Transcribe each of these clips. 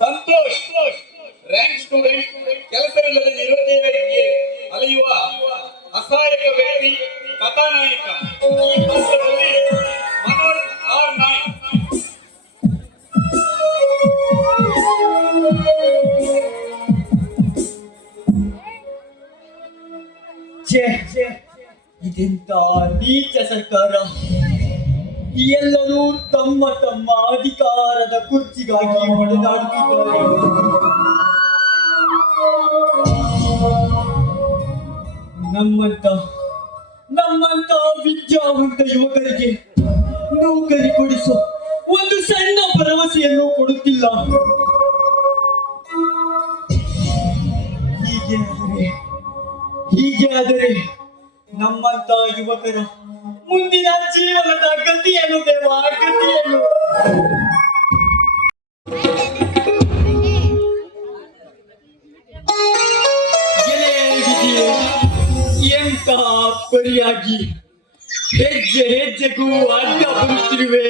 Santosh rank student, ಕೆಲಸವಿಲ್ಲದ ನಿರುದ್ಯೋಗಿಗೆ ಅಲೆಯುವ ಅಸಹಾಯಕ ವ್ಯಕ್ತಿ, ಕಥಾನಾಯಕ. ಈ ಪಾತ್ರದಲ್ಲಿ ಮನೋಜ್ ಆರ್ ನಾಯ್ಕ್. ಇದೆಂತ ನೀಚ ಸರ್ಕಾರ! ಎಲ್ಲರೂ ತಮ್ಮ ತಮ್ಮ ಅಧಿಕಾರದ ಕುರ್ಚಿಗಾಗಿ ಹೊಡೆದಾಡುತ್ತಿದ್ದಾರೆ. ನಮ್ಮಂತ ವಿದ್ಯಾವಂತ ಯುವಕರಿಗೆ ನೌಕರಿ ಕೊಡಿಸೋ ಒಂದು ಸಣ್ಣ ಭರವಸೆಯನ್ನು ಕೊಡುತ್ತಿಲ್ಲ. ಹೀಗೆ ಆದರೆ ನಮ್ಮಂತ ಯುವಕರ ಮುಂದಿನ ಜೀವನದ ಗತಿಯನ್ನು ದೇವ, ಗತಿಯನ್ನು. ಎಂತಹ ಪರಿಯಾಗಿ ಹೆಜ್ಜೆ ಹೆಜ್ಜೆಗೂ ಅಡ್ಡ ಬರುತ್ತಿರುವೆ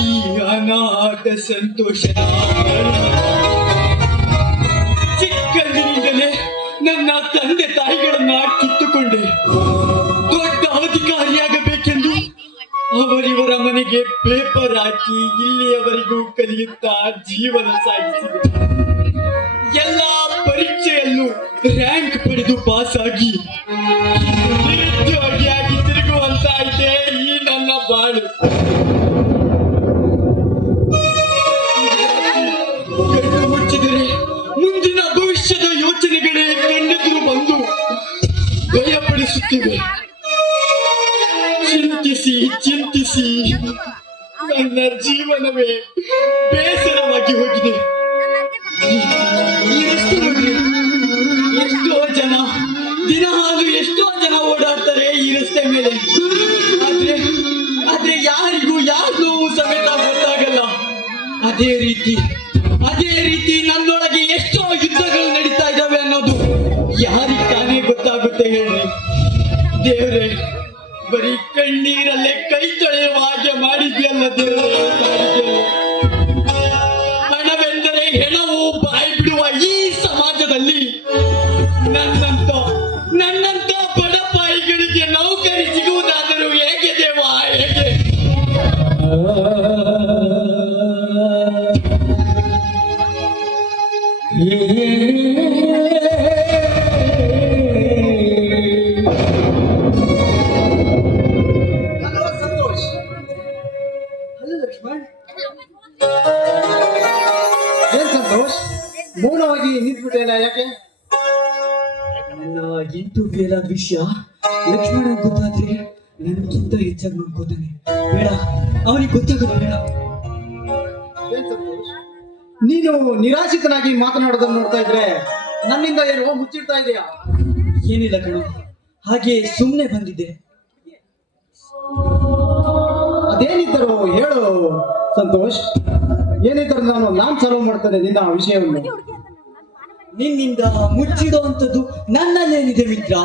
ಈ ಅನಾಥ ಸಂತೋಷ. ಚಿಕ್ಕಂದಿನಿಂದಲೇ ನನ್ನ ತಂದೆ ತಾಯಿಗಳನ್ನ ಕಿತ್ತುಕೊಂಡೆ. ದೊಡ್ಡ ಅಧಿಕಾರಿಯಾಗಬೇಕೆಂದು ಅವರಿವರ ಮನೆಗೆ ಪೇಪರ್ ಹಾಕಿ ಇಲ್ಲಿಯವರೆಗೂ ಕಲಿಯುತ್ತಾ ಜೀವನ ಸಾಗಿಸಿದೆ. ಎಲ್ಲಾ ಪರೀಕ್ಷೆಯಲ್ಲೂ ರ್ಯಾಂಕ್ ಪಡೆದು ಪಾಸ್ ಆಗಿ ನಿರುದ್ಯೋಗಿಯಾಗಿ ತಿರುಗುವಂತಾಯಿತೆ ಈ ನನ್ನ ಬಾಳು. ಕಣ್ಣು ಮುಚ್ಚಿದರೆ ಮುಂದಿನ ಭವಿಷ್ಯದ ಯೋಚನೆಗಳೇ ಕಣ್ಣೆದುರು ಬಂದು ಭಯಪಡಿಸುತ್ತಿವೆ. ಚಿಂತಿಸಿ ನನ್ನ ಜೀವನವೇ ಬೇಸರವಾಗಿ ಹೋಗಿದೆ. ಈ ರಸ್ತೆ ನೋಡ್ರಿ, ಎಷ್ಟೋ ಜನ ಓಡಾಡ್ತಾರೆ ಈ ರಸ್ತೆ ಮೇಲೆ. ಆದ್ರೆ ಯಾರಿಗೂ ಯಾರ ನೋವು ಸಮೇತ ಗೊತ್ತಾಗಲ್ಲ. ಅದೇ ರೀತಿ ನನ್ನೊಳಗೆ ಎಷ್ಟೋ ಯುದ್ಧಗಳು ನಡೀತಾ ಇದ್ದಾವೆ ಅನ್ನೋದು ಯಾರಿಗೆ ತಾನೇ ಗೊತ್ತಾಗುತ್ತೆ ಹೇಳ್ರಿ? ದೇವ್ರೆ, ಬರೀ ಕಣ್ಣೀರಲ್ಲೇ ಕೈ ತೊಳೆಯುವ ಹಾಗೆ ಮಾಡಿದ್ಯಲ್ಲ ದೇವ್ರೆ. ಹಣವೆಂದರೆ ಹೆಣವು ಬಾಯಿ ಬಿಡುವ ಈ ಸಮಾಜದಲ್ಲಿ ನನ್ನಂತ ಬಡಪಾಯಿಗಳಿಗೆ ನೌಕರಿ ಸಿಗುವುದಾದರೂ ಹೇಗೆ ದೇವ, ಹೇಗೆ? ಏನ್ ಸಂತೋಷ್, ಮೌನವಾಗಿ ನಿಂತ್ಬಿಟ್ಟೆಲ್ಲ ಯಾಕೆ? ನನ್ನ 8 ಫೇಲಾದ ವಿಷಯ ಲಕ್ಷ್ಮಣ ಗೊತ್ತಾದ್ರೆ ನನಗಿಂತ ಹೆಚ್ಚಾಗಿ ನೋಡ್ಕೋತಾನೆ. ಬೇಡ, ಅವನಿಗೆ ಗೊತ್ತಾಗೋದು ಬೇಡ. ಏನ್ ಸಂತೋಷ್, ನೀನು ನಿರಾಶಿತನಾಗಿ ಮಾತನಾಡೋದನ್ನು ನೋಡ್ತಾ ಇದ್ರೆ ನನ್ನಿಂದ ಏನೋ ಮುಚ್ಚಿಡ್ತಾ ಇದೆಯಾ? ಏನಿಲ್ಲ ಕಣೋ, ಹಾಗೆ ಸುಮ್ಮನೆ ಬಂದಿದ್ದೆ. ಅದೇನಿದ್ದರು ಹೇಳು ಸಂತೋಷ್. ಏನಿದ್ದರು ನಾನು ಸಾಲ್ವ್ ಮಾಡ್ತೇನೆ ನಿನ್ನ ವಿಷಯವನ್ನು. ನಿನ್ನಿಂದ ಮುಚ್ಚಿಡೋ ಅಂತದ್ದು ನನ್ನಲ್ಲೇನಿದೆ ಮಿತ್ರ?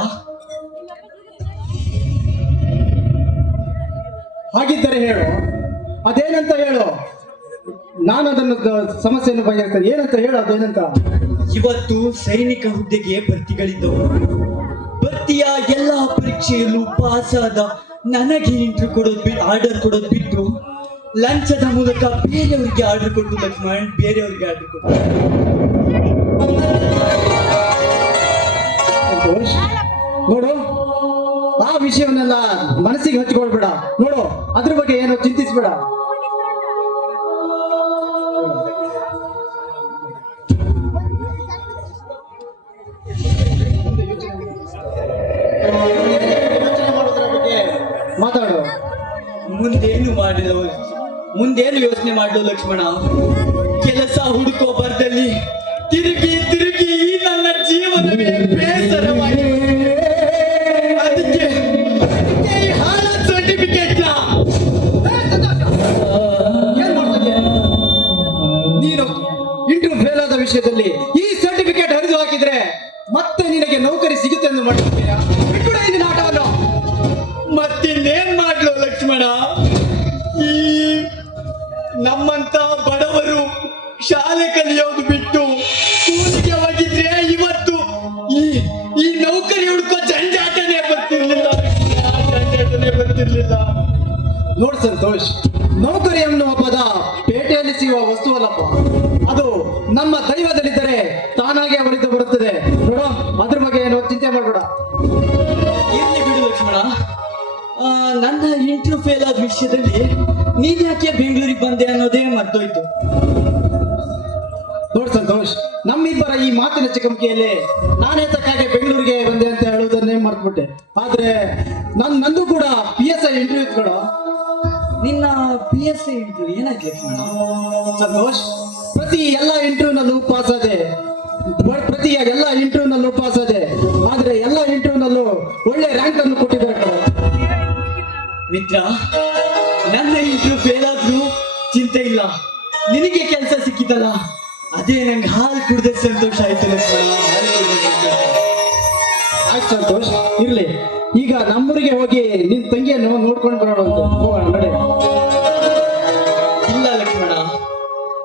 ಹಾಗಿದ್ದರೆ ಹೇಳು, ಅದೇನಂತ ಹೇಳು. ನಾನು ಅದನ್ನು ಸಮಸ್ಯೆಯನ್ನು ಬಗೆಹರಿಸ್ತೇನೆ. ಏನಂತ ಹೇಳು, ಅದೇನಂತ? ಇವತ್ತು ಸೈನಿಕ ಹುದ್ದೆಗೆ ಭರ್ತಿಗಳಿದ್ದವು. ಭರ್ತಿಯ ಎಲ್ಲಾ ಪರೀಕ್ಷೆಯಲ್ಲೂ ಪಾಸ್ ಆದ ನನಗೆ ಆರ್ಡರ್ ಕೊಡೋದು ಬಿಟ್ಟು ಲಂಚದ ಮೂಲಕ ಬೇರೆಯವರಿಗೆ ಆರ್ಡರ್ ಕೊಟ್ಟು ಲಕ್ಷ್ಮಣ್, ಬೇರೆಯವರಿಗೆ ಆರ್ಡರ್ ಕೊಟ್ಟು. ನೋಡು, ಆ ವಿಷಯವನ್ನೆಲ್ಲ ಮನಸ್ಸಿಗೆ ಹಚ್ಕೊಳ್ಬೇಡ. ನೋಡು, ಅದ್ರ ಬಗ್ಗೆ ಏನೋ ಚಿಂತಿಸ್ಬೇಡ. ಮಾತಾಡು. ಮುಂದೇನು ಯೋಚನೆ ಮಾಡಲು ಲಕ್ಷ್ಮಣ? ಕೆಲಸ ಹುಡುಕೋ ಬರ್ದಲ್ಲಿ ತಿರುಗಿ ನನ್ನ ಜೀವನವೇ ಬೇಸರವಾಗಿ. ಅದಕ್ಕೆ ಹಾಳ ಸರ್ಟಿಫಿಕೇಟ್ ನೀನು ಇಂಟರ್ವ್ಯೂ ಫೇಲ್ ಆದ ವಿಷಯದಲ್ಲಿ ಈ ಸರ್ಟಿಫಿಕೇಟ್ ಹರಿದು ಹಾಕಿದ್ರೆ ಮತ್ತೆ ನಿನಗೆ ನೌಕರಿ ಸಿಗುತ್ತೆ ಎಂದು ಮಾಡ್ತೀಯಾ? ಬಿಟ್ಬಿಡ ಇದನ್ನ ಆಟವನ್ನು. ಮತ್ತಿನ್ನೇನ್ ಮಾಡ್ಲು ಲಕ್ಷ್ಮಣ? ಈ ನಮ್ಮಂತ ಬಡವರು ಶಾಲೆ ಕಲಿಯೋದು ಬಿಟ್ಟು ಕೂಲಿಗೆ ಹೋಗಿದ್ರೆ ಇವತ್ತು ಈ ಈ ನೌಕರಿ ಹುಡುಕೋ ಜಂಜಾಟನೇ ಬರ್ತಿರ್ಲಿಲ್ಲ. ನೋಡ್ ಸಂತೋಷ್, ನೌಕರಿ ಎನ್ನುವ ಪದ ಪೇಟೆಯಲ್ಲಿ ಸಿಗುವ ವಸ್ತುವಲ್ಲಪ್ಪ. ಅದು ನಮ್ಮ ದೈವದಲ್ಲಿದ್ದರೆ ತಾನಾಗೆ ಹೊರತು ಬರುತ್ತದೆ. ನೋಡ, ಅದ್ರ ಬಗ್ಗೆ ಏನು ಚಿಂತೆ ಮಾಡಬೇಡ. ಇರ್ಲಿ ಬಿಡು ಲಕ್ಷ್ಮಣ. ನನ್ನ ಇಂಟರ್ವ್ಯೂ ಫೇಲ್ ಆದ ವಿಷಯದಲ್ಲಿ ನೀನ್ ಯಾಕೆ ಬೆಂಗಳೂರಿಗೆ ಬಂದೆ ಅನ್ನೋದೇ ಮರ್ತೋಯ್ತು. ನೋಡ್ ಸಂತೋಷ್, ನಮ್ಮಿಬ್ಬರ ಈ ಮಾತಿನ ಚಿಕ್ಕಮಕಿಯಲ್ಲಿ ನಾನೇ ತಕ್ಕಾಗೆ ಬೆಂಗಳೂರಿಗೆ ಬಂದೆ ಅಂತ ಹೇಳುವುದನ್ನೇ ಮರ್ತ್ಬಿಟ್ಟೆ. ಆದ್ರೆ ನಂದು ಕೂಡ PSI ಇಂಟರ್ವ್ಯೂ ಇತ್ಕೊಡ. ನಿನ್ನ PSI ಇಂಟರ್ವ್ಯೂ ಏನಾಯ್ತು ಲಕ್ಷ್ಮಣ? ಸಂತೋಷ್, ಪ್ರತಿ ಎಲ್ಲ ಇಂಟರ್ವ್ಯೂನಲ್ಲೂ ಪಾಸ್ ಆದೆ. ಆದ್ರೆ ಎಲ್ಲ ಇಂಟರ್ವ್ಯೂನಲ್ಲೂ ಒಳ್ಳೆ ರ್ಯಾಂಕ್ ಅನ್ನು ಕೊಟ್ಟಿದ್ದಾರೆ ಕಣೋ. ಮಿತ್ರ, ನನ್ನ ಇಂಟರ್ವ್ಯೂ ಫೇಲ್ ಆದ್ರೂ ಚಿಂತೆ ಇಲ್ಲ. ನಿನಗೆ ಕೆಲಸ ಸಿಕ್ಕಿತಲ್ಲ, ಅದೇ ನಂಗೆ ಹಾಲು ಕುಡ್ದೆ ಸಂತೋಷ ಆಯ್ತು ಲಕ್ಷ್ಮಣ. ಆಯ್ತು ಸಂತೋಷ್, ಇರ್ಲಿ. ಈಗ ನಮ್ಮೂರಿಗೆ ಹೋಗಿ ನಿನ್ ತಂಗಿಯನ್ನು ನೋಡ್ಕೊಂಡು ಬರೋಣ ಅಂತ ಹೋಗೋಣ ನಡೆ. ಇಲ್ಲ ಲಕ್ಷ್ಮಣ,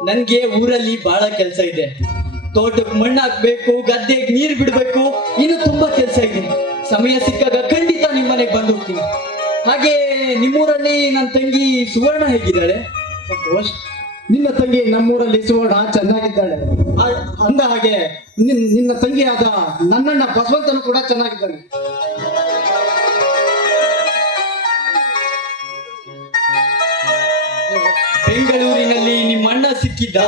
ನನ್ಗೆ ಊರಲ್ಲಿ ಬಹಳ ಕೆಲಸ ಇದೆ. ತೋಟಕ್ಕೆ ಮಣ್ಣು ಹಾಕ್ಬೇಕು, ಗದ್ದೆಗೆ ನೀರು ಬಿಡ್ಬೇಕು, ಇನ್ನು ತುಂಬಾ ಕೆಲಸ ಇದೆ. ಸಮಯ ಸಿಕ್ಕಾಗ ಖಂಡಿತ ನಿಮ್ಮನೆಗೆ ಬಂದು ಹೋಗ್ತೀನಿ. ಹಾಗೆ ನಿಮ್ಮೂರಲ್ಲಿ ನನ್ನ ತಂಗಿ ಸುವರ್ಣ ಹೇಗಿದ್ದಾಳೆ? ಸಂತೋಷ್, ನಿನ್ನ ತಂಗಿ ನಮ್ಮೂರಲ್ಲಿ ಸುವರ್ಣ ಚೆನ್ನಾಗಿದ್ದಾಳೆ. ಅಂದ ಹಾಗೆ ನಿನ್ನ ತಂಗಿಯಾದ ನನ್ನಣ್ಣ ಬಸವಂತನು ಕೂಡ ಚೆನ್ನಾಗಿದ್ದಾನೆ. ಬೆಂಗಳೂರಿನಲ್ಲಿ ನಿಮ್ಮ ಅಣ್ಣ ಸಿಕ್ಕಿದ್ದ,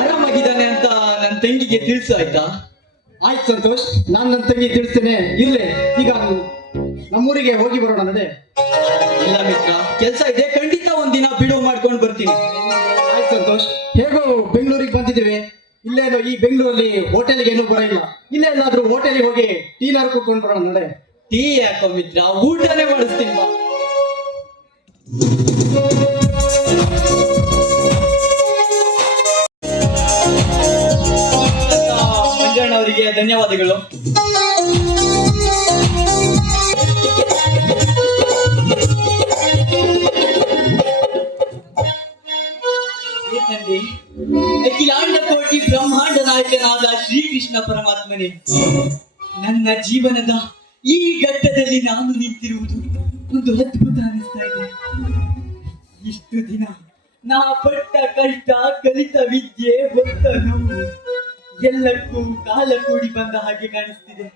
ಆರಾಮಾಗಿದ್ದಾನೆ ಅಂತ ನನ್ನ ತಂಗಿಗೆ ತಿಳಿಸು ಆಯ್ತಾ? ಆಯ್ತು ಸಂತೋಷ್, ನಾನು ನನ್ನ ತಂಗಿ ತಿಳಿಸ್ತೇನೆ. ಇರ್ಲಿ, ಈಗ ನಮ್ಮೂರಿಗೆ ಹೋಗಿ ಬರೋಣ ನಡೆ. ಇಲ್ಲ ಮಿತ್ರ, ಕೆಲಸ ಇದೆ. ಖಂಡಿತ ಒಂದಿನ ಬಿಡುವು ಮಾಡ್ಕೊಂಡು ಬರ್ತೀನಿ. ಆಯ್ತು ಸಂತೋಷ್, ಹೇಗೋ ಬೆಂಗಳೂರಿಗೆ ಬಂದಿದ್ದೀವಿ. ಇಲ್ಲೇನೋ ಈ ಬೆಂಗಳೂರಲ್ಲಿ ಹೋಟೆಲ್ಗೆ ಏನೂ ಬರೋಲ್ಲ. ಇಲ್ಲೇ ಎಲ್ಲಾದ್ರೂ ಹೋಟೆಲ್ಗೆ ಹೋಗಿ ಟೀನಾರು ಕುತ್ಕೊಂಡು ಬರೋಣ ನಡೆ. ಟೀ ಯಾಕೋ ಮಿತ್ರ, ಊಟನೇ ಮಾಡಿಸ್ತೀನಿ ಬಾ. ಮಂಜಣ್ಣ ಅವರಿಗೆ ಧನ್ಯವಾದಗಳು. ಅಖಿಲಾಂಡ ಕೋಟಿ ಬ್ರಹ್ಮಾಂಡ ನಾಯಕನಾದ ಶ್ರೀಕೃಷ್ಣ ಪರಮಾತ್ಮನೇ, ನನ್ನ ಜೀವನದ ಈ ಘಟ್ಟದಲ್ಲಿ ನಾನು ನಿಂತಿರುವುದು ಒಂದು ಅದ್ಭುತ ಅನಿಸ್ತಾ ಇದೆ. ಇಷ್ಟು ದಿನ ನಾ ಪಟ್ಟ ಕಷ್ಟ, ಕಲಿತ ವಿದ್ಯೆ, ಹೊತ್ತ ನೋವು ಎಲ್ಲಕ್ಕೂ ಕಾಲ ಕೂಡಿ ಬಂದ ಹಾಗೆ ಕಾಣಿಸ್ತಿದೆ.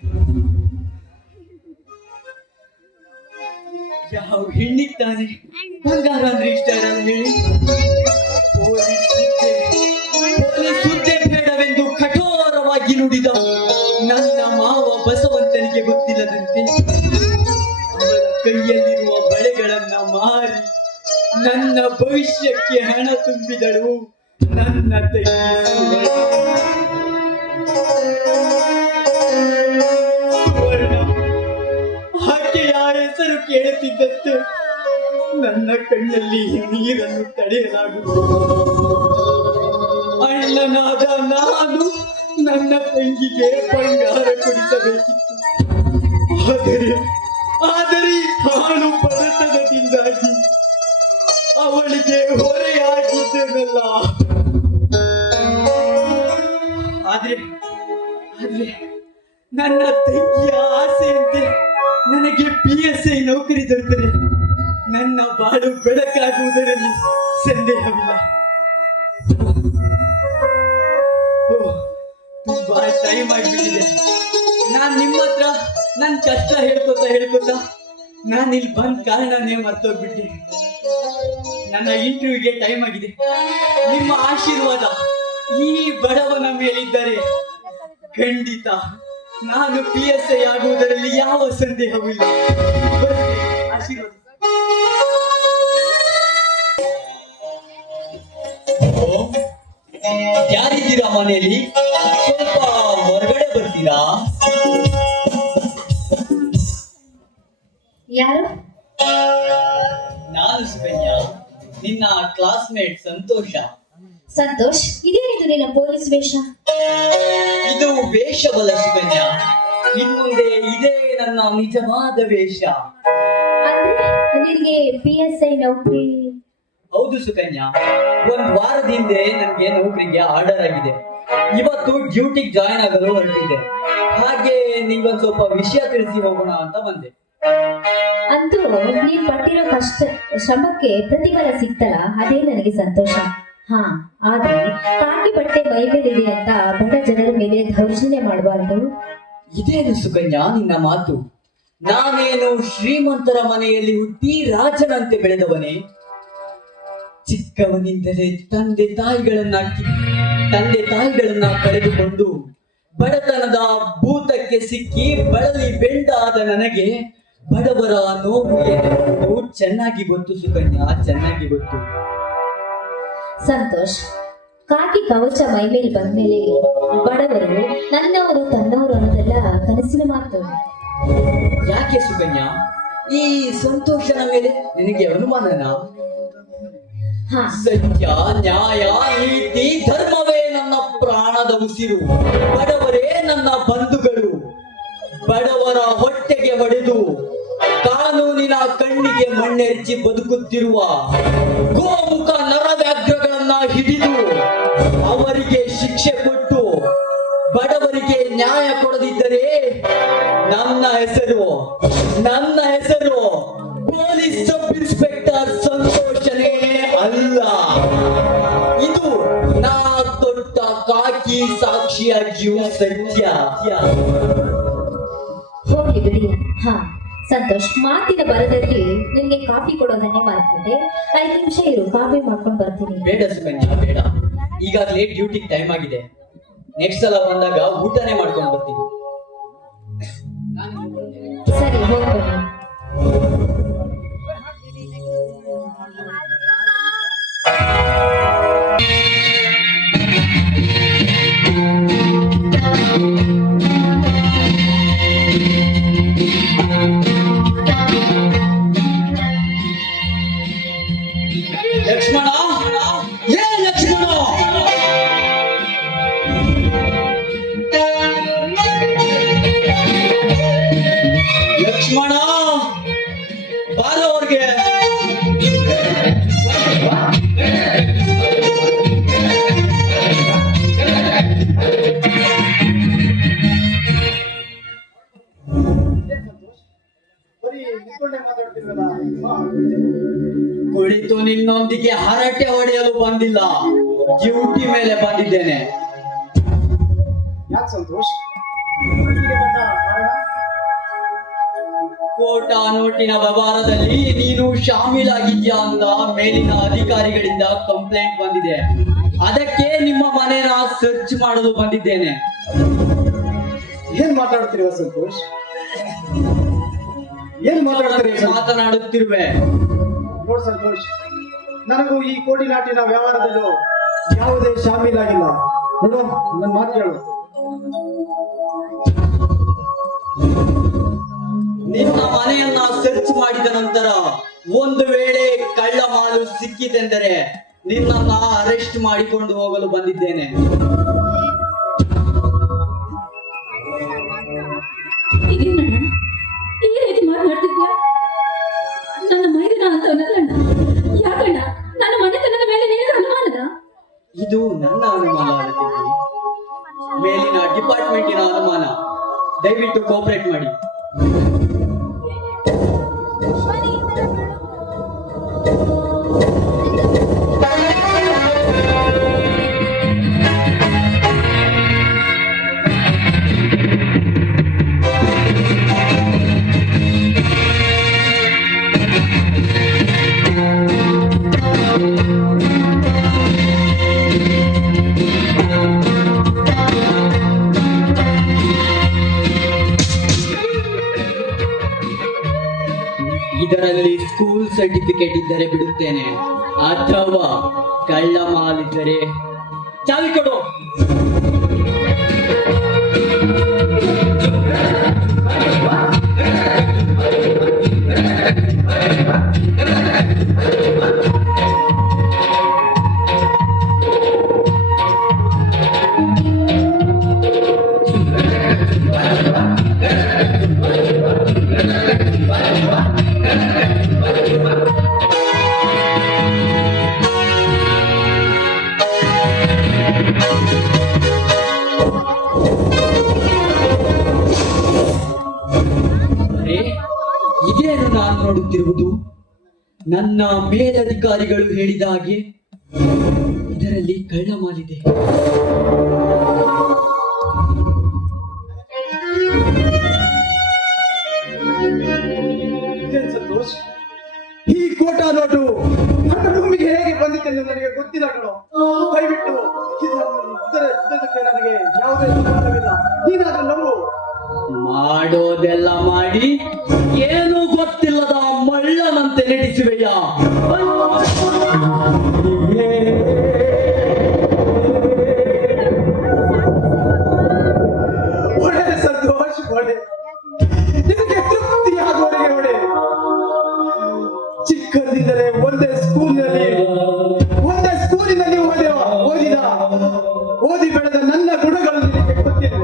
ಯಾವ ಹೆಣ್ಣಿದ್ದಾನೆ ಬಂಗಾರ ಅಂದ್ರೆ ಇಷ್ಟ ಇರಲ್ಲ ಹೇಳಿ? ಪೊಲೀಸ್ ಹುದ್ದೆ ಬೇಡವೆಂದು ಕಠೋರವಾಗಿ ನುಡಿದ ನನ್ನ ಮಾವ ಬಸವಂತನಿಗೆ ಗೊತ್ತಿಲ್ಲದಂತೆ ಅವರ ಕೈಯಲ್ಲಿರುವ ಬಳೆಗಳನ್ನ ಮಾರಿ ನನ್ನ ಭವಿಷ್ಯಕ್ಕೆ ಹಣ ತುಂಬಿದಳು ನನ್ನ ತಂಗಿ ಸುವರ್ಣ. ಆಕೆಯ ಹೆಸರು ಕೇಳುತ್ತಿದ್ದಂತೆ ನನ್ನ ಕಣ್ಣಲ್ಲಿ ನೀರನ್ನು ತಡೆಯಲಾಗುವುದು. ಅಣ್ಣನಾದ ನಾನು ನನ್ನ ತಂಗಿಗೆ ಬಂಗಾರ ಕೊಡಿಸಬೇಕಿತ್ತು. ಆದರೆ ಹಾಳು ಬಡತನದಿಂದಾಗಿ ಅವಳಿಗೆ ಹೊರೆಯಾಗಿದ್ದನಲ್ಲ. ಆದ್ರೆ ನನ್ನ ತಂಗಿಯ ಆಸೆಯಂತೆ ನನಗೆ PSI ನೌಕರಿ ದೊರೆತರೆ ನನ್ನ ಬಾಳು ಬೆಳಕಾಗುವುದರಲ್ಲಿ ಸಂದೇಹವಿಲ್ಲ. ತುಂಬಾ ಟೈಮ್ ಆಗಿಬಿಟ್ಟಿದೆ. ನಾನ್ ನಿಮ್ಮ ಹತ್ರ ನನ್ ಕಷ್ಟ ಹೇಳ್ಕೊತಾ ನಾನು ಇಲ್ಲಿ ಬಂದ ಕಾರಣನೇ ಮರ್ತೋಗ್ಬಿಟ್ಟೆ. ನನ್ನ ಇಂಟರ್ವ್ಯೂಗೆ ಟೈಮ್ ಆಗಿದೆ. ನಿಮ್ಮ ಆಶೀರ್ವಾದ ಈ ಬಡವನ ಮೇಲಿದ್ದರೆ ಖಂಡಿತ ನಾನು PSI ಆಗುವುದರಲ್ಲಿ ಯಾವ ಸಂದೇಹವೂ ಇಲ್ಲ. ಆಶೀರ್ವಾದ. ಯಾರಿದ್ದೀರಾ ಮನೆಯಲ್ಲಿ? ಸ್ವಲ್ಪ ಹೊರಗಡೆ ಬರ್ತೀರಾ? ಯಾರು? ನಾನು ಸುಕನ್ಯಾ, ನಿನ್ನ ಕ್ಲಾಸ್ಮೇಟ್ ಸಂತೋಷ. ಸಂತೋಷ್, ಇದೇನಿದು ನಿನ್ನ ಪೊಲೀಸ್ ವೇಷ? ಇದು ವೇಷವಲ್ಲ ಸುಕನ್ಯಾ, ಇನ್ಮುಂದೆ ಇದೇ ನನ್ನ ನಿಜವಾದ ವೇಷ. ಅಂದ್ರೆ ನಿನಗೆ PSI ನೌಕರಿ? ಹೌದು ಸುಕನ್ಯಾ, ಒಂದ್ ವಾರದ ಹಿಂದೆ ನನ್ಗೆ ನೌಕರಿಗೆ ಆರ್ಡರ್ ಆಗಿದೆ. ಇವತ್ತು ಡ್ಯೂಟಿಗೆ ಜಾಯ್ನ್ ಆಗಲು ಹೊರಟಿದ್ದೆ. ಹಾಗೆ ನಿಂಗೊಂದ್ ಸ್ವಲ್ಪ ವಿಷಯ ತಿಳಿಸಿ ಹೋಗೋಣ ಅಂತ ಬಂದೆ. ಅಂತೂ ನೀನ್ ಪಟ್ಟಿರೋ ಕಷ್ಟ ಶ್ರಮಕ್ಕೆ ಪ್ರತಿಫಲ ಸಿಕ್ತಲ್ಲ, ಅದೇ ನನಗೆ ಸಂತೋಷ. ಹಾ, ಆದ್ರೆ ಕಾಕಿ ಬಟ್ಟೆ ಮೈ ಮೇಲಿದೆ ಅಂತ ಬಡ ಜನರ ಮೇಲೆ ದೌರ್ಜನ್ಯ ಮಾಡಬಾರ್ದು. ಇದೇನು ಸುಕನ್ಯಾ ನಿನ್ನ ಮಾತು? ನಾನೇನು ಶ್ರೀಮಂತರ ಮನೆಯಲ್ಲಿ ಹುಟ್ಟಿ ರಾಜನಂತೆ ಬೆಳೆದವನೇ? ಚಿಕ್ಕವನಿಂದಲೇ ತಂದೆ ತಾಯಿಗಳನ್ನ ಕಳೆದುಕೊಂಡು ಬಡತನದ ಭೂತಕ್ಕೆ ಸಿಕ್ಕಿ ಬಳಲಿ ಬೆಂಡಾದ ನನಗೆ ಬಡವರ ನೋವು ಏನೆಂಬುದು ಚೆನ್ನಾಗಿ ಗೊತ್ತು ಸುಕನ್ಯಾ, ಚೆನ್ನಾಗಿ ಗೊತ್ತು. ಸಂತೋಷ್, ಕಾಕಿ ಕವಚ ಮೈ ಮೇಲೆ ಬಂದ್ಮೇಲೆ ಬಡವರು ನನ್ನವರು ತನ್ನವರು ಅನ್ನೋದೆಲ್ಲ ಕನಸಿನ ಮಾತು. ಯಾಕೆ ಸುಕನ್ಯಾ, ಈ ಸಂತೋಷನ ಮೇಲೆ ನಿನಗೆ ಅನುಮಾನನಾ? ಹಾ, ಸತ್ಯ, ನ್ಯಾಯ, ನೀತಿ, ಧರ್ಮವೇ ನನ್ನ ಪ್ರಾಣದ ಉಸಿರು. ಬಡವರೇ ನನ್ನ ಬಂಧುಗಳು. ಬಡವರ ಹೊಟ್ಟೆಗೆ ಹೊಡೆದು ಕಾನೂನಿನ ಕಣ್ಣಿಗೆ ಮಣ್ಣೆರಚಿ ಬದುಕುತ್ತಿರುವ ಗೋಮುಖ ನರವ್ಯಾಘ್ರಗಳನ್ನ ಹಿಡಿದು ಅವರಿಗೆ ಶಿಕ್ಷೆ ಕೊಟ್ಟು ಬಡವರಿಗೆ ನ್ಯಾಯ ಕೊಡದಿದ್ದರೆ ನನ್ನ ಹೆಸರು ಪೊಲೀಸ್ ಸಬ್ ಇನ್ಸ್ಪೆಕ್ಟರ್ ಸಂತೋಷನೇ ಅಲ್ಲ. ಇದು ನಾ ದೊಡ್ಡ ಕಾಕಿ ಸಾಕ್ಷಿಯಾಗಿಯೂ ಸತ್ಯ. ಹೋಗ್ಲಿ ಬಿಡಿ. ಹಾ ಸಂತೋಷ್, ಮಾತಿನ ಬರದಲ್ಲಿ ನಿನ್ಗೆ ಕಾಫಿ ಕೊಡೋದನ್ನೇ ಮರ್ತ್ಬಿಟ್ಟೆ. 5 ನಿಮಿಷ ಇರು, ಕಾಫಿ ಮಾಡ್ಕೊಂಡು ಬರ್ತೀನಿ. ಬೇಡ ಸುಕನ್ಯಾ, ಬೇಡ. ಈಗಾಗಲೇ ಡ್ಯೂಟಿಗೆ ಟೈಮ್ ಆಗಿದೆ. ನೆಕ್ಸ್ಟ್ ಸಲ ಬಂದಾಗ ಊಟನೇ ಮಾಡ್ಕೊಂಡು ಬರ್ತೀನಿ. ಸರಿ, ಹೋಗ್ಬನ್ನಿ. ಲಕ್ಷ್ಮಣ, ಏ ಲಕ್ಷ್ಮಣ, ಲಕ್ಷ್ಮಣ ಬಾರ ಅವ್ರಿಗೆ. ಕುಳಿತು ನಿನ್ನೊಂದಿಗೆ ಹರಟೆ ಹೊಡೆಯಲು ಬಂದಿಲ್ಲ, ಡ್ಯೂಟಿ ಮೇಲೆ ಬಂದಿದ್ದೇನೆ. ಯಾಕೆ ಸಂತೋಷ್? ಕೋಟಾ ನೋಟಿನ ವ್ಯವಹಾರದಲ್ಲಿ ನೀನು ಶಾಮೀಲಾಗಿದ್ಯಾ ಅಂತ ಮೇಲಿನ ಅಧಿಕಾರಿಗಳಿಂದ ಕಂಪ್ಲೇಂಟ್ ಬಂದಿದೆ. ಅದಕ್ಕೆ ನಿಮ್ಮ ಮನೆನ ಸರ್ಚ್ ಮಾಡಲು ಬಂದಿದ್ದೇನೆ. ಏನ್ ಮಾತಾಡ್ತಿರುವ ಸಂತೋಷ್? ಏನ್ ಮಾತನಾಡುತ್ತಿರುವೆ? ನೋಡ್ ಸಂತೋಷ್, ನನಗೂ ಈ ಕೋಟಿ ನಾಟಿನ ವ್ಯವಹಾರದಲ್ಲೂ ಯಾವುದೇ ಶಾಮೀಲಾಗಿಲ್ಲ. ನೋಡು, ನನ್ನ ಮಾತು ಕೇಳು. ನಿನ್ನ ಮನೆಯನ್ನ ಸರ್ಚ್ ಮಾಡಿದ ನಂತರ ಒಂದು ವೇಳೆ ಕಳ್ಳ ಮಾಲು ಸಿಕ್ಕಿತೆಂದರೆ ನಿನ್ನನ್ನ ಅರೆಸ್ಟ್ ಮಾಡಿಕೊಂಡು ಹೋಗಲು ಬಂದಿದ್ದೇನೆ. ಇದೇನಣ್ಣ, ಈ ರೀತಿ ಮಾತನಾಡ್ತಿದ್ಯಾ? ನನ್ನ ಮೈದನ ಅಂತವನಲ್ಲಣ್ಣ. ಯಾಕಣ್ಣ ನನ್ನ ಮನೆತನದ ಮೇಲೆ ನಿನಗೆ ಅನುಮಾನದ? ಇದು ನನ್ನ ಅನುಮಾನ ಅಲ್ಲ ತಂಗಿ, ಮೇಲಿನ ಡಿಪಾರ್ಟ್ಮೆಂಟಿನ ಅನುಮಾನ. ದಯವಿಟ್ಟು ಕೋಆಪರೇಟ್ ಮಾಡಿ. ಇದರಲ್ಲಿ ಸ್ಕೂಲ್ ಸರ್ಟಿಫಿಕೇಟ್ ಇದ್ದರೆ ಬಿಡುತ್ತೇನೆ, ಅಥವಾ ಕಳ್ಳ ಮಾಲಿದ್ದರೆ ಚಾವಿ ಕೊಡು. ನೋಡುತ್ತಿರುವುದು? ನನ್ನ ಮೇಲಧಿಕಾರಿಗಳು ಹೇಳಿದ ಹಾಗೆ ಇದರಲ್ಲಿ ಕಳ್ಳ ಮಾಲಿದೆ. ಇದೇನ್ ಸಂತೋಷ್, ಈ ಕೋಟಾ ನೋಟು ನನ್ನ ರೂಮಿಗೆ ಹೇಗೆ ಬಂದಿತ್ತೆಂದು ನನಗೆ ಗೊತ್ತಿಲ್ಲ ಕಣೋ. ದಯವಿಟ್ಟು ಇದಕ್ಕೆ ನನಗೆ ಯಾವುದೇ ಸಂಬಂಧವಿಲ್ಲ. ನೀನಾದ್ರೂ ನಂಬು. ಮಾಡೋದೆಲ್ಲ ಮಾಡಿ ಏನು ಗೊತ್ತಿಲ್ಲದ ಮಳ್ಳನಂತೆ ನಟಿಸುವೆಯ? ಒಳ್ಳೆ ಸಂತೋಷ್, ಒಳ್ಳೆ ನಿನಗೆ ತೃಪ್ತಿಯಾಗುವವರೆಗೆ ಒಳ್ಳೆ. ಚಿಕ್ಕಂದಿದ್ದರೆ ಒಂದೇ ಸ್ಕೂಲಿನಲ್ಲಿ ಓದಿ ಬೆಳೆದ ನನ್ನ ಗುಣಗಳು ನಿನಗೆ ಗೊತ್ತಿದೆ.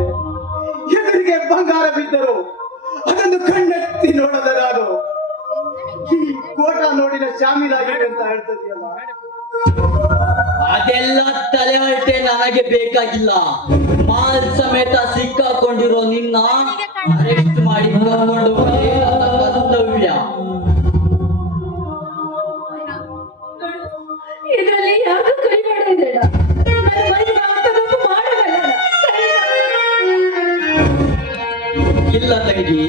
ಎದುರಿಗೆ ಬಂಗಾರ ಬಿದ್ದರು ಅದನ್ನು ಕಣ್ಣೆತ್ತಿ ನೋಡದ ನಾನು ಈ ಕೋಟಾ ನೋಡಿನ ಶಾಮೀಲಾಗಿದೆ ಅಂತ ಹೇಳ್ತಿದ್ಯಲ್ಲ. ಅದೆಲ್ಲ ತಲೆ ಅಳತೆ ನನಗೆ ಬೇಕಾಗಿಲ್ಲ. ಮಾಲ್ ಸಮೇತ ಸಿಕ್ಕಾಕೊಂಡಿರೋ ನಿನ್ನ ಅರೆಸ್ಟ್ ಮಾಡಿ ಕರ್ಕೊಂಡು ಹೋಗೋದೇ ನನ್ನ ಕರ್ತವ್ಯ. ಇದರಲ್ಲಿ ಯಾರು ಕೈ ಮಾಡೋದಿಲ್ಲ. ನನ್ನ ಮೈದುನ ಅಂತ ತಪ್ಪು ಮಾಡಬಲ್ಲ. ಇಲ್ಲ ತಂಗಿ,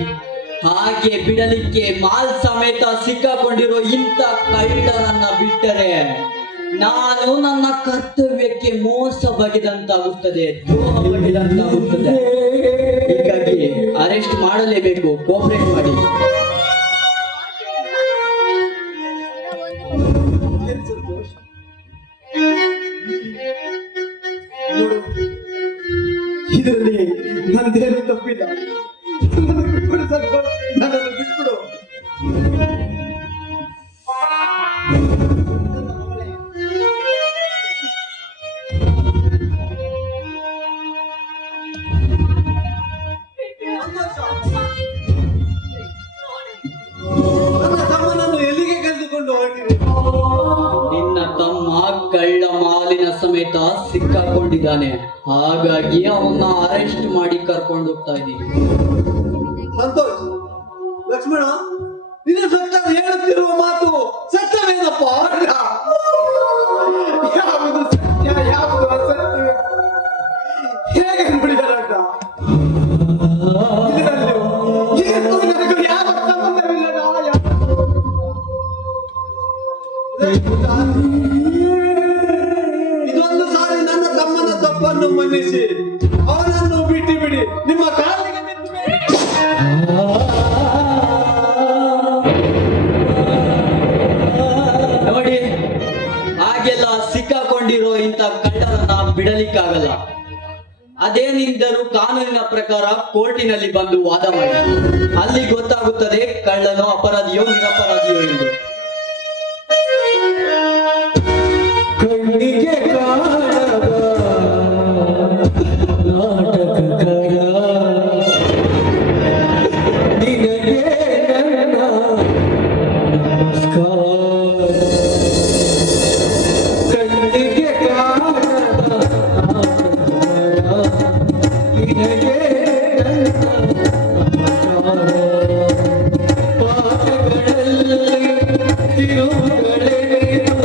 ಹಾಗೆ ಬಿಡಲಿಕ್ಕೆ ಮಾಲ್ ಸಮೇತ ಸಿಕ್ಕಾಕೊಂಡಿರೋ ಇಂಥ ಕಳ್ಳರನ್ನ ಬಿಟ್ಟರೆ ನಾನು ನನ್ನ ಕರ್ತವ್ಯಕ್ಕೆ ಮೋಸ ಬಗೆದಂತಾಗುತ್ತದೆ, ದ್ರೋಹ ಬಗೆದಂತಾಗುತ್ತದೆ. ಹೀಗಾಗಿ ಅರೆಸ್ಟ್ ಮಾಡಲೇಬೇಕು. ಕೋಪರೇಟ್ ಮಾಡಿ. ಏನ್ ಸಂತೋಷ್, ನೋಡು, ಇದರಲ್ಲಿ ನಂದೇನು ತಪ್ಪಿಲ್ಲ. ನನ್ನನ್ನು ಬಿಟ್ಬಿಡು ಸಂತೋಷ್, ನನ್ನನ್ನು ಬಿಟ್ಬಿಡು. ನನ್ನ ತಮ್ಮನನ್ನು ಎಲ್ಲಿಗೆ ಕರೆದುಕೊಂಡು ಹೊರಟಿದೆ? ನಿನ್ನ ತಮ್ಮ ಕಳ್ಳ ಮಾಲಿನ ಸಮೇತ ಸಿಕ್ಕಾಕೊಂಡಿದ್ದಾನೆ. ಹಾಗಾಗಿ ಅವನ್ನ ಅರೆಸ್ಟ್ ಮಾಡಿ ಕರ್ಕೊಂಡು ಹೋಗ್ತಾ ಇದ್ದೀನಿ. ಸಂತೋಷ್, ಲಕ್ಷ್ಮಣ, ನಿನ್ನ ಸತ್ತ ಹೇಳುತ್ತಿರುವ ಮಾತು ಸತ್ಯವೇನಪ್ಪ? ಯಾವುದು ಸತ್ಯ, ಯಾವುದು ಅಸತ್ಯ, ಹೇಗೆ ನುಡಿದರಂತ? ಇದಕ್ಕೂ ನನಗೂ ಯಾವ ಸಂಬಂಧವಿಲ್ಲದ ಇದೊಂದು ಸಾರಿ ನನ್ನ ತಮ್ಮನ ತಪ್ಪನ್ನು ಮನ್ನಿಸಿ ಅವನನ್ನು ಬಿಟ್ಟು ಬಿಡಿ. ನಿಮ್ಮ ಕಾಲಿಗೆ ಬಿದ್ದು ಬೇಡಿ. ನೋಡಿ, ಹಾಗೆಲ್ಲ ಸಿಕ್ಕಾಕೊಂಡಿರೋ ಇಂಥ ಕಳ್ಳರನ್ನ ಬಿಡಲಿಕ್ಕಾಗಲ್ಲ. ಅದೇನಿದ್ದರೂ ಕಾನೂನಿನ ಪ್ರಕಾರ ಕೋರ್ಟಿನಲ್ಲಿ ಬಂದು ವಾದ ಮಾಡಿ. ಅಲ್ಲಿ ಗೊತ್ತಾಗುತ್ತದೆ ಕಳ್ಳನೋ ಅಪರಾಧಿಯೋ ನಿರಪರಾಧಿಯೋ ಎಂದು. ಕಣ್ಣಿಗೆ ಕಾಣದ ನಾಟಕಕಾರ ನಿನಗೆ ನನ್ನ ನಮಸ್ಕಾರ. ಕಣ್ಣಿಗೆ ಕಾಣದ ನಾಟಕಕಾರ ನಿನಗೆ ನನ್ನ ನಮಸ್ಕಾರ. ಪಾಠಗಳಲ್ಲಿ ತಿರುಗಳೆಳೆದು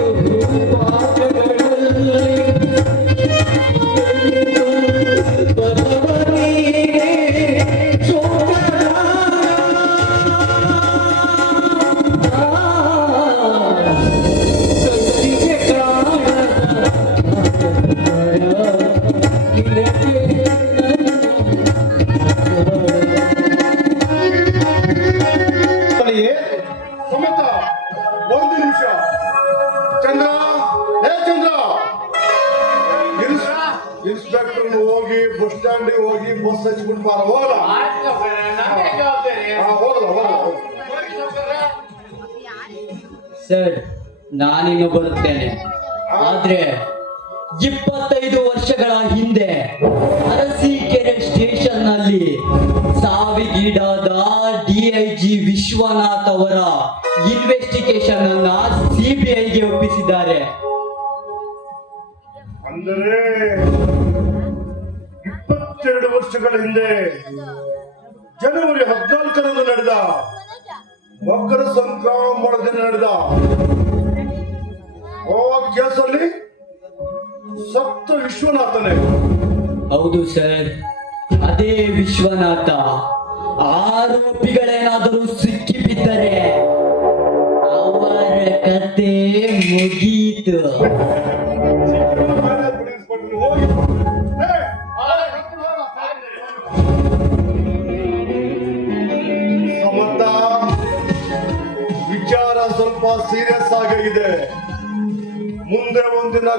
ಸಮೇತ ಒಂದು ನಿಮಿಷ. ಚಂದ್ರ, ಹೇ ಚಂದ್ರ, ಇನ್ಸ್ಪೆಕ್ಟರ್ ಹೋಗಿ ಬಸ್ ಸ್ಟ್ಯಾಂಡ್ ಹೋಗಿ ಬಸ್ ಹಚ್ಬಿಟ್ಟು ಬಾರ. ಹೋಗಲ್ಲ ಸರ್, ನಾನಿನ್ನು ಬರುತ್ತೇನೆ. ಆದ್ರೆ 25 ವರ್ಷಗಳ ಹಿಂದೆ ಅರಸೀಕೆರೆ ಸ್ಟೇಷನ್ ನಲ್ಲಿ ಸಾವಿಗೀಡಾದ DIG ವಿಶ್ವನಾಥ್ ಅವರ ಇನ್ವೆಸ್ಟಿಗೇಷನ್ ಅನ್ನ CBIಗೆ ಒಪ್ಪಿಸಿದ್ದಾರೆ. ಅಂದರೆ 22 ವರ್ಷಗಳ ಹಿಂದೆ ಜನವರಿ 14ರಂದು ನಡೆದ ಮಕರ ಸಂಕ್ರಮಣದಿಂದ ನಡೆದ ಆ ಕೇಸಲ್ಲಿ ಸಪ್ತ ವಿಶ್ವನಾಥನೇ. ಹೌದು ಸರ್, ಅದೇ ವಿಶ್ವನಾಥ. ಆರೋಪಿಗಳೇನಾದರೂ ಸಿಕ್ಕಿಬಿದ್ದರೆ ಅವರ ಕತೆ ಮುಗೀತು. ಹೋಗಿ. ಹೇ, ಸಮಂತ, ವಿಚಾರ ಸ್ವಲ್ಪ ಸೀರಿಯಸ್ ಆಗಿದೆ. ಮುಂದೆ ಒಂದಿನ